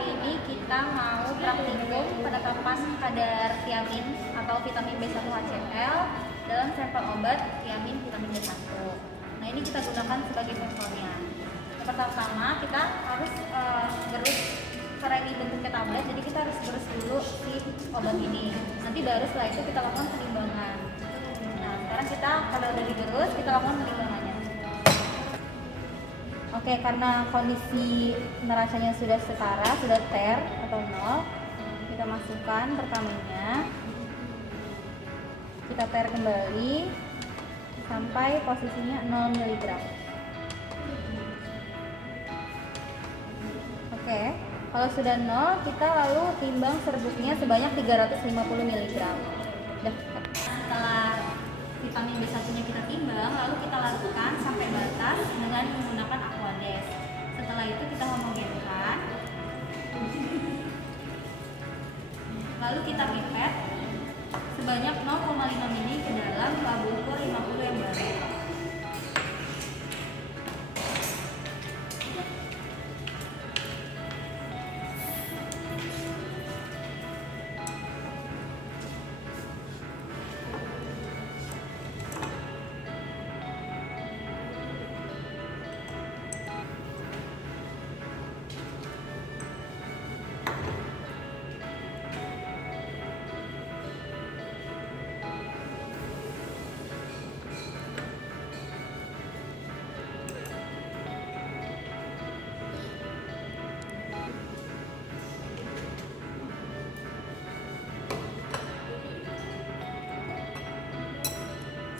kali ini kita mau praktikum penetapan kadar tiamin atau vitamin B1-HCl dalam sampel obat tiamin vitamin B1. Nah, ini kita gunakan sebagai sampelnya. Yang pertama kita harus gerus, karena ini bentuknya tablet, jadi kita harus gerus dulu si obat ini. Nanti baru setelah itu kita lakukan penimbangan. Nah, sekarang karena udah digerus, kita lakukan penimbangannya. Oke, karena kondisi neracanya sudah setara, sudah ter atau 0, kita masukkan pertamanya. Kita ter kembali sampai posisinya 0 mg. Oke, kalau sudah 0, kita lalu timbang serbuknya sebanyak 350 mg. Setelah vitamin B1-nya kita timbang, lalu kita larutkan sampai batas dengan menggunakan Aquades. Setelah itu kita homogenkan, lalu kita pipet sebanyak 0,5 ml ke dalam tabungkur 50 yang baru.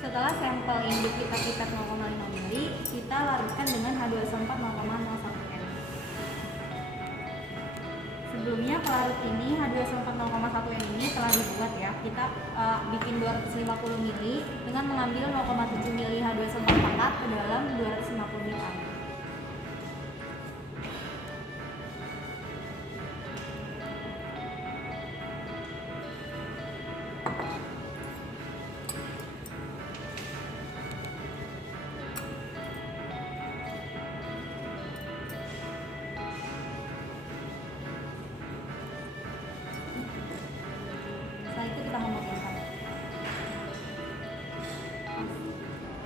Setelah sampel induk kita pipet 0,5 ml, kita larutkan dengan H2SO4 0,01 m. Sebelumnya pelarut ini H2SO4 0,1 m ini telah dibuat ya. Kita bikin 250 ml dengan mengambil 0,7 ml H2SO4 pakat ke dalam 250 ml air. Kita homogenkan.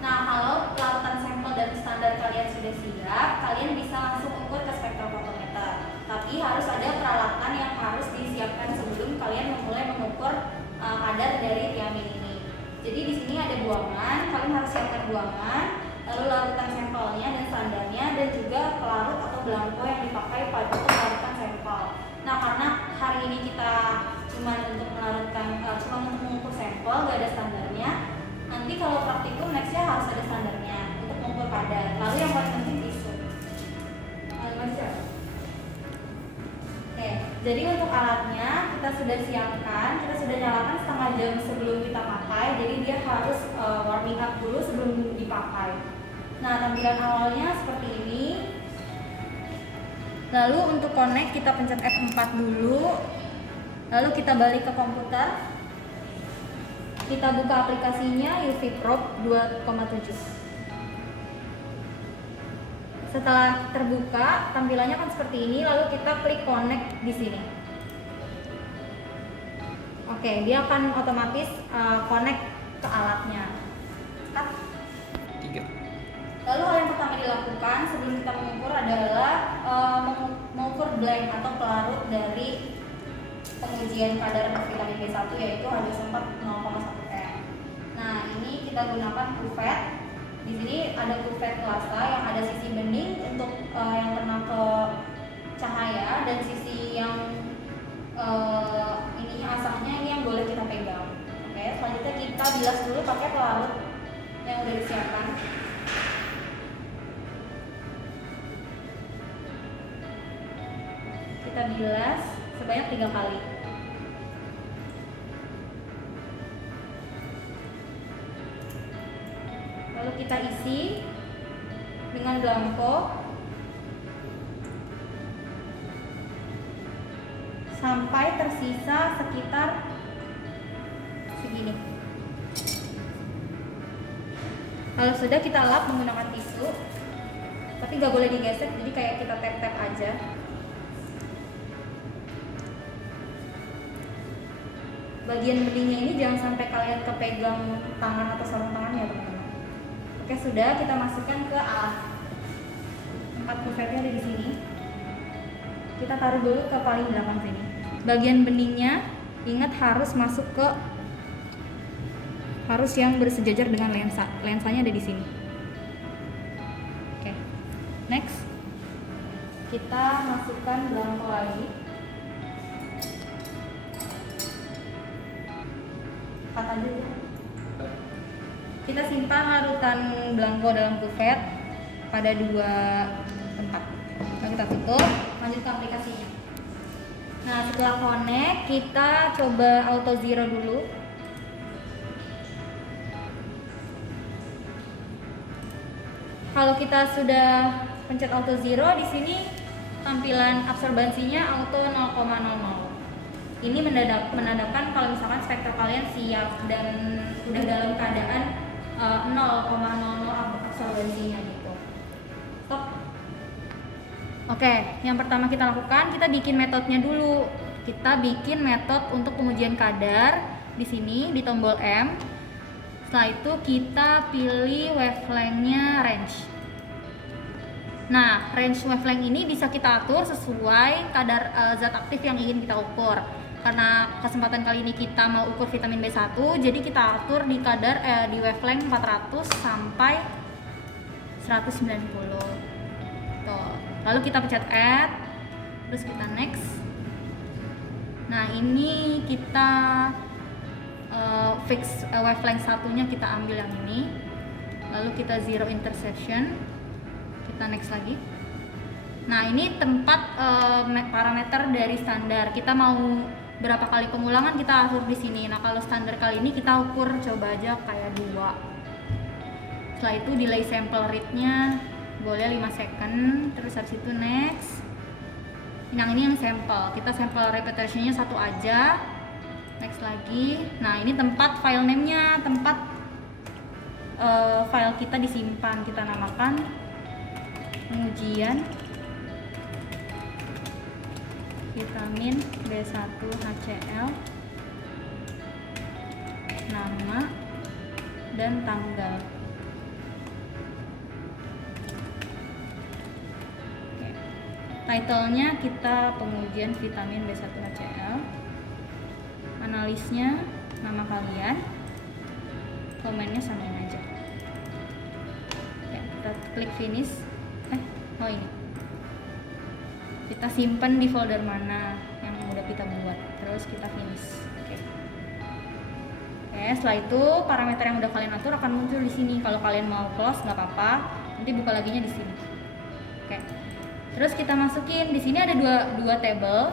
Nah, kalau larutan sampel dan standar kalian sudah siap, kalian bisa langsung ukur ke spektrofotometer. Tapi harus ada peralatan yang harus disiapkan sebelum kalian memulai mengukur kadar dari tiamin ini. Jadi di sini ada buangan, kalian harus siapkan buangan, lalu larutan sampelnya dan standarnya, dan juga pelarut atau belangko yang dipakai pada pelarutan sampel. Nah, karena hari ini kita cuma untuk mengukur sampel, gak ada standarnya. Nanti kalau praktikum nextnya harus ada standarnya untuk mengukur kadar. Lalu yang paling penting tisu. Oke, jadi untuk alatnya kita sudah siapkan, kita sudah nyalakan setengah jam sebelum kita pakai. Jadi dia harus warming up dulu sebelum dipakai. Nah, tampilan awalnya seperti ini. Lalu untuk connect kita pencet F4 dulu. Lalu kita balik ke komputer, kita buka aplikasinya UV Probe 2,7. Setelah terbuka, tampilannya kan seperti ini. Lalu kita klik connect di sini. Oke, dia akan otomatis connect ke alatnya. Lalu hal yang pertama dilakukan sebelum kita mengukur adalah mengukur blend atau pelarut dari pengujian kadar vitamin B1 yaitu H2SO4 0,1 m. Nah, ini kita gunakan kuvet. Di sini ada kuvet kelasa yang ada sisi bening untuk yang kena ke cahaya, dan sisi yang ininya asapnya ini yang boleh kita pegang. Oke, selanjutnya kita bilas dulu pakai pelarut yang udah disiapkan. Kita bilas sebanyak 3 kali. Lalu kita isi dengan belangko sampai tersisa sekitar segini. Kalau sudah, kita lap menggunakan tisu, tapi nggak boleh digesek, jadi kayak kita tap-tap aja. bagian beningnya ini jangan sampai kalian kepegang tangan atau sarung tangan ya teman-teman. Oke, sudah, kita masukkan ke alat. 4 kuvetnya ada di sini. Kita taruh dulu ke paling belakang sini. Bagian beningnya ingat harus masuk ke, harus yang bersejajar dengan lensa. Lensanya ada di sini. Oke. Next. Kita masukkan belangko lagi. Cut aja ya. Kita simpan larutan belangko dalam kuvet pada 2 tempat. Lalu kita tutup, lanjut ke aplikasinya. Nah, setelah connect, kita coba auto zero dulu. Kalau kita sudah pencet auto zero, di sini tampilan absorbansinya auto 0,00. Ini menandakan kalau misalkan spektra kalian siap dan udah dalam keadaan 0,00 absorbansinya gitu. Stop. Oke, yang pertama kita lakukan, kita bikin metodenya dulu. Kita bikin metode untuk pengujian kadar di sini di tombol M. Setelah itu kita pilih wavelength-nya range. Nah, range wavelength ini bisa kita atur sesuai kadar zat aktif yang ingin kita ukur. Karena kesempatan kali ini kita mau ukur vitamin B1, jadi kita atur di kadar di wavelength 400 sampai 190. Tuh. Lalu kita pencet add, terus kita next. Nah, ini kita fix wavelength satunya, kita ambil yang ini. Lalu kita zero intersection. Kita next lagi. Nah, ini tempat parameter dari standar. Kita mau berapa kali pengulangan kita atur di sini. Nah, kalau standar kali ini kita ukur coba aja kayak 2. Setelah itu delay sample rate-nya boleh 5 second. Terus habis itu next. Yang ini yang sampel. Kita sampel repetition-nya 1 aja. Next lagi. Nah, ini tempat file name-nya, tempat file kita disimpan. Kita namakan pengujian vitamin B1 HCl, nama dan tanggal. Oke. Title-nya kita pengujian vitamin B1 HCl, analisnya nama kalian, komennya samain aja. Oke, kita klik finish. Oh ini kita simpan di folder mana yang udah kita buat, terus kita finish. Oke. Setelah itu parameter yang udah kalian atur akan muncul di sini. Kalau kalian mau close nggak apa-apa, nanti buka laginya di sini. Oke. Terus kita masukin di sini ada dua table.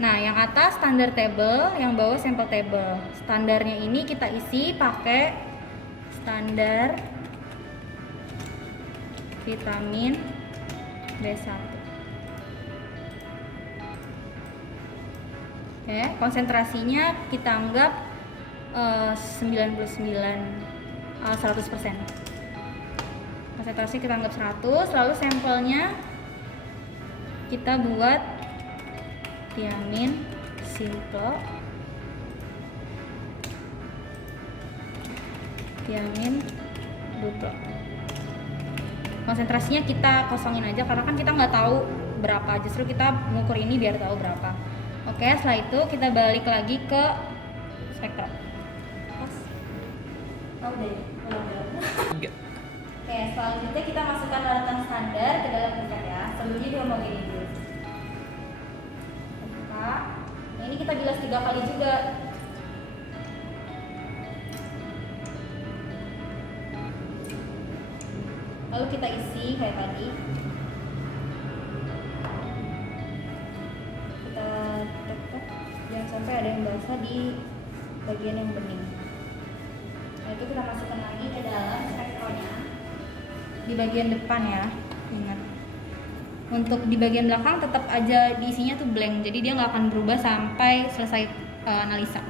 Nah, yang atas standar table, yang bawah sampel table. Standarnya ini kita isi pakai standar vitamin B1. Oke, konsentrasinya kita anggap 100%. Konsentrasi kita anggap 100, lalu sampelnya kita buat thiamin simple, thiamin duplo. Konsentrasinya kita kosongin aja karena kan kita nggak tahu berapa, justru kita mengukur ini biar tahu berapa. Oke, setelah itu kita balik lagi ke spektrum. Oke, selanjutnya kita masukkan larutan standar ke dalam kuvet ya. Sebelumnya dihomogeni dulu. Buka. Nah, ini kita bilas 3 kali juga. Lalu kita isi kayak tadi. Kita tek-tek, jangan sampai ada yang basah di bagian yang bening. Nah, itu kita masukkan lagi ke dalam spektronya di bagian depan ya. Ingat, untuk di bagian belakang tetap aja diisinya tuh blank, jadi dia nggak akan berubah sampai selesai analisa.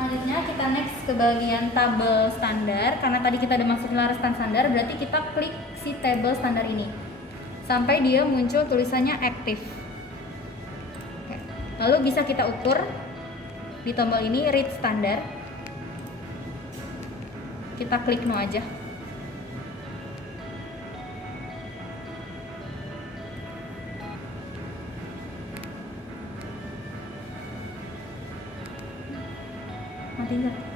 Selanjutnya kita next ke bagian tabel standar. Karena tadi kita udah masuk larutan standar, berarti kita klik si tabel standar ini sampai dia muncul tulisannya aktif. Oke. Lalu bisa kita ukur di tombol ini read standar. Kita klik no aja. Mati enggak?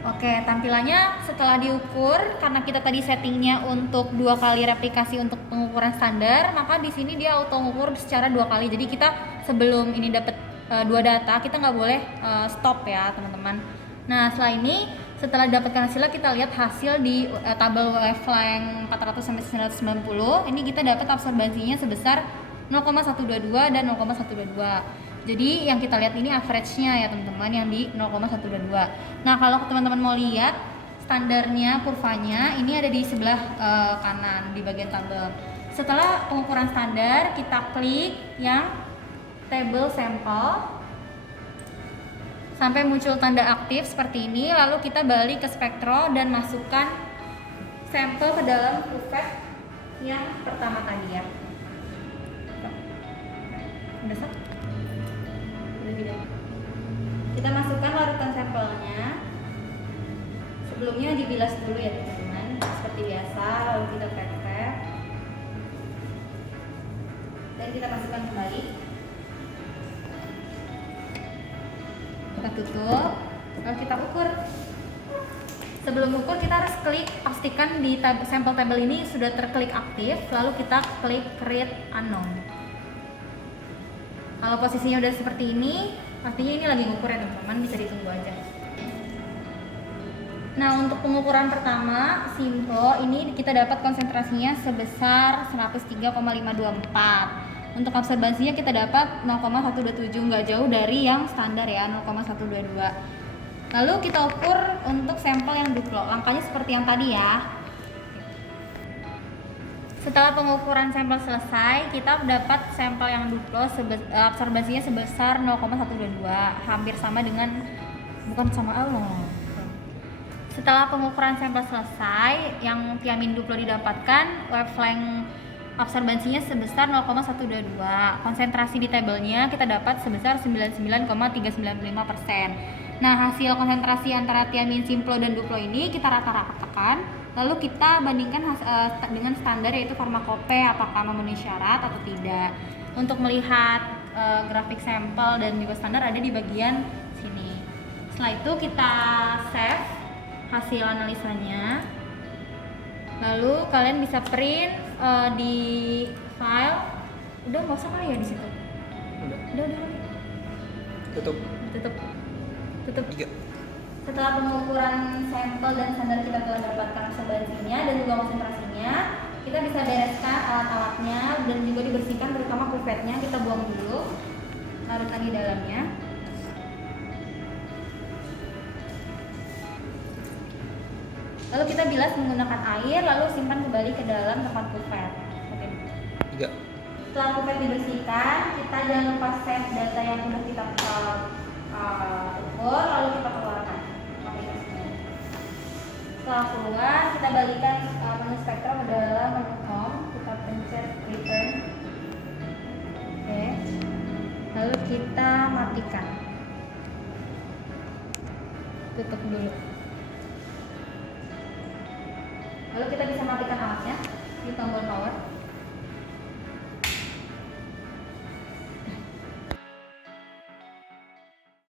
Oke, tampilannya setelah diukur, karena kita tadi settingnya untuk 2 kali replikasi untuk pengukuran standar, maka di sini dia auto mengukur secara 2 kali. Jadi kita sebelum ini dapat 2 data, kita nggak boleh stop ya teman-teman. Nah setelah ini, setelah didapatkan hasilnya, kita lihat hasil di tabel wavelength 400 sampai 990. Ini kita dapat absorbansinya sebesar 0,122 dan 0,122. Jadi yang kita lihat ini average-nya ya teman-teman, yang di 0,122. Nah kalau teman-teman mau lihat standarnya, kurvanya, ini ada di sebelah kanan di bagian tabel. Setelah pengukuran standar, kita klik yang table sampel sampai muncul tanda aktif seperti ini. Lalu kita balik ke spektro dan masukkan sampel ke dalam kuvert yang pertama tadi ya. Udah sah? Kita masukkan larutan sampelnya. Sebelumnya dibilas dulu ya teman-teman, seperti biasa. Lalu kita tap-tap dan kita masukkan kembali. Kita tutup, lalu kita ukur. Sebelum ukur kita harus klik, pastikan di sampel tabel ini sudah terklik aktif. Lalu kita klik read unknown. Kalau posisinya udah seperti ini, artinya ini lagi ngukur ya teman-teman, bisa ditunggu aja. Nah untuk pengukuran pertama, Simplo, ini kita dapat konsentrasinya sebesar 103,524. Untuk absorbansinya kita dapat 0,127, nggak jauh dari yang standar ya, 0,122. Lalu kita ukur untuk sampel yang duplo, langkahnya seperti yang tadi ya. Setelah pengukuran sampel selesai, kita dapat sampel yang duplo absorbansinya sebesar 0,122, hampir sama dengan, bukan sama Allah. Setelah pengukuran sampel selesai, yang tiamin duplo didapatkan, wavelength absorbansinya sebesar 0,122. Konsentrasi di tabelnya kita dapat sebesar 99,395%. Nah, hasil konsentrasi antara tiamin simplo dan duplo ini kita rata-ratakan. Lalu kita bandingkan dengan standar, yaitu farmakope, apakah memenuhi syarat atau tidak. Untuk melihat grafik sampel dan juga standar ada di bagian sini. Setelah itu kita save hasil analisanya. Lalu kalian bisa print di file. Udah nggak usah kali ya di situ. Udah. Tutup. 3. Setelah pengukuran sampel dan standar kita telah dapatkan absorbansinya dan juga konsentrasinya, kita bisa bereskan alat-alatnya dan juga dibersihkan, terutama kuvertnya kita buang dulu larutan di dalamnya. Lalu kita bilas menggunakan air, lalu simpan kembali ke dalam tempat kuvert. 3. Setelah kuvert dibersihkan, kita jangan lupa save data yang sudah kita ukur, lalu kita keluarkan. Setelah keluar, kita balikkan menu spektrum ke dalam menu home, kita pencet return. Oke. Lalu kita matikan. Tutup dulu. Lalu kita bisa matikan alatnya.